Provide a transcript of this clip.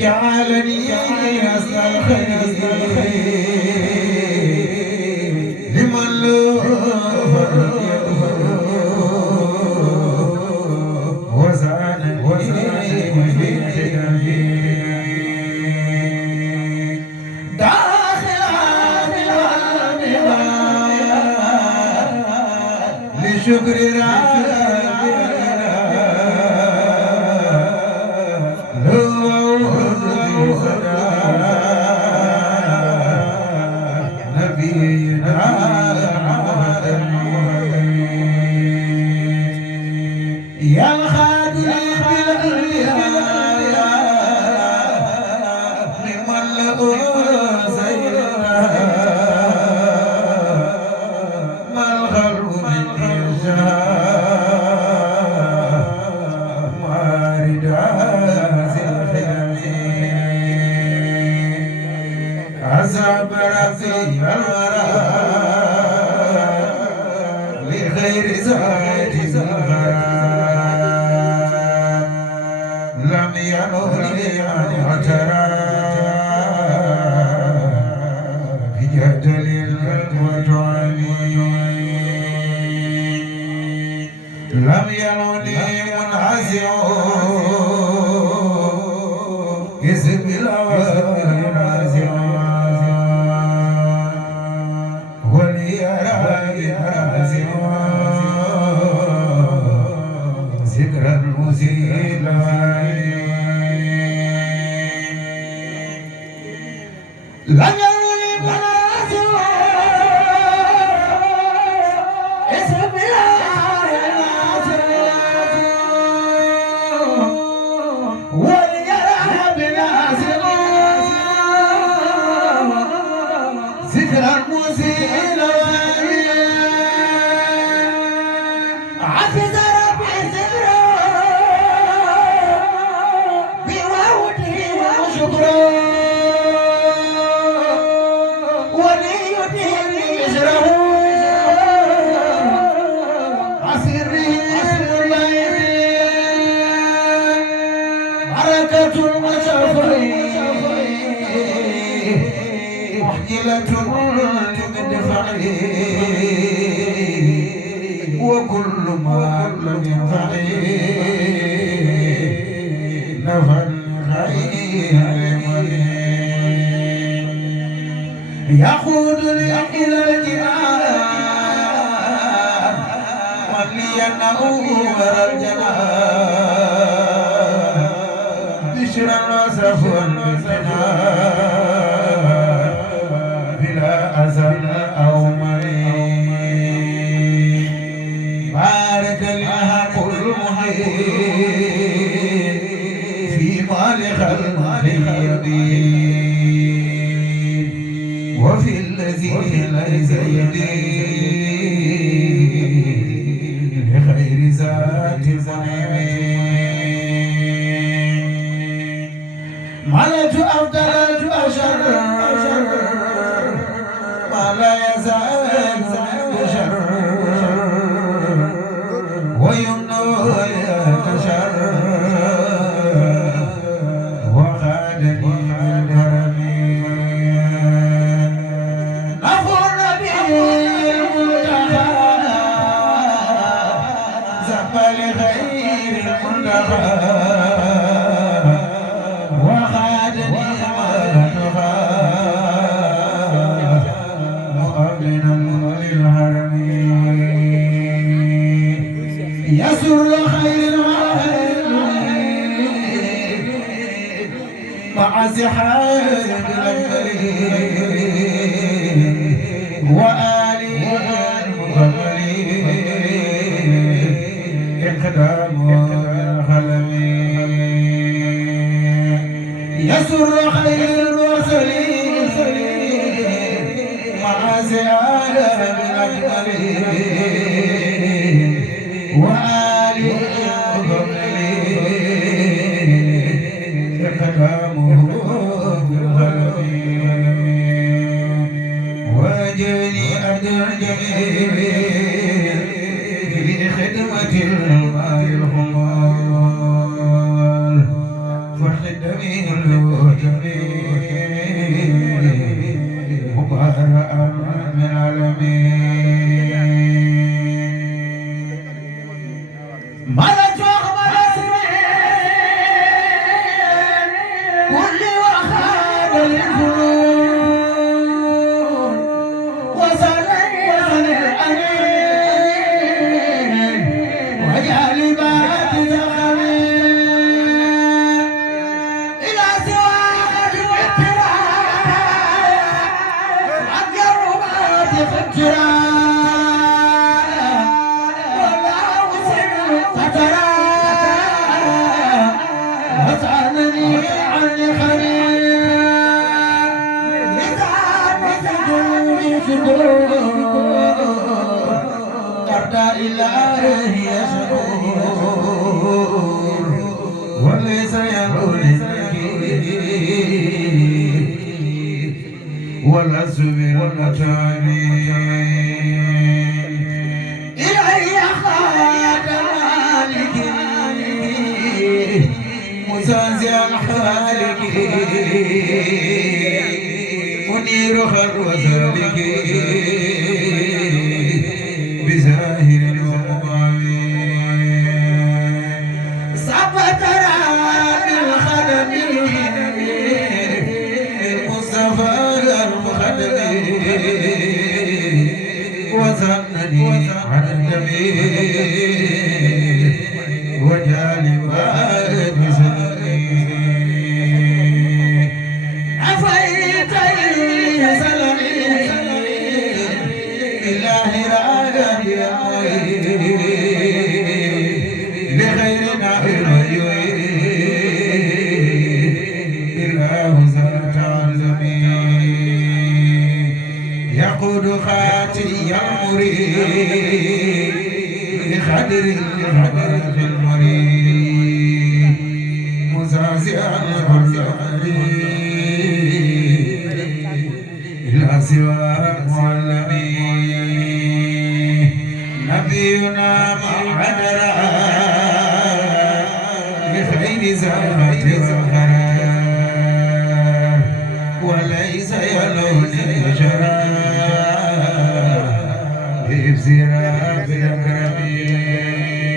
جعلني أصل الخير لمن له شكر يا الخادم بالأولياء لمن له سيدنا ما الخلق من إرجاء وارد عذاب ربي الورى لخير زاد لم ينهني عن عترى بجدل المتعب لم ينهني منعزع كسب الأوان نازع وليرى بنازع ذكر المزيل لم يرني منازع اسم الله وليرى بنازع ذكر المزيل حفظ ربي ذكره بوعده وشكره وليدين يجره عسره الليل بركة وشفعي محجلة تدفعي وكل ما لم ينفعي نفع الخير يقودني إلى الجنان ولينور الجنان بشرا وسفوا بالجنان بلا أزل أو مريض بارك لها كل محيط في مال خلقه يدين وفي الذي ليس يدين لخير ذات المنعمين ملت أفضل البشر ما لا يزال بشر ويمنع يتشر وخادني بالهرم نفر به المنتهى زب لخير المنتهى وخادني مالتها مؤمنا للهرم يسر خير العالمين مع زحام الأجملين وآله المكملين إقدام الخلمين يسر خير المرسلين مع زحام الأجملين وآله المكملين إقدامه وجني عبد الجميل في خدمة الماء الخمار فخدمه مبارأ من العالمين ملك أقبل سنين كل وخاب الفنون وصل الأمين وجالبات زخمين إلى سواك واحترام القربات في التراب والله سر فترى وطعنني عن خليل لسان صدور قرد إله يشعر وليس يقول ولا سبيل المتعبين إلهي أخاك مالك مزازع الحالك منير خر وسالك بزاهر ومبين صبت راب الخدم المصطفى المخدم وزنني عن الجميل وجالب بسلمي عفيت سلمي إلهي راجع لخيرنا إله ذات العالمين يقود خاتي المريد لخدر الحبر المريد مزازع العالمين إلى سوى المعلمين نبينا معدرا لخير زاد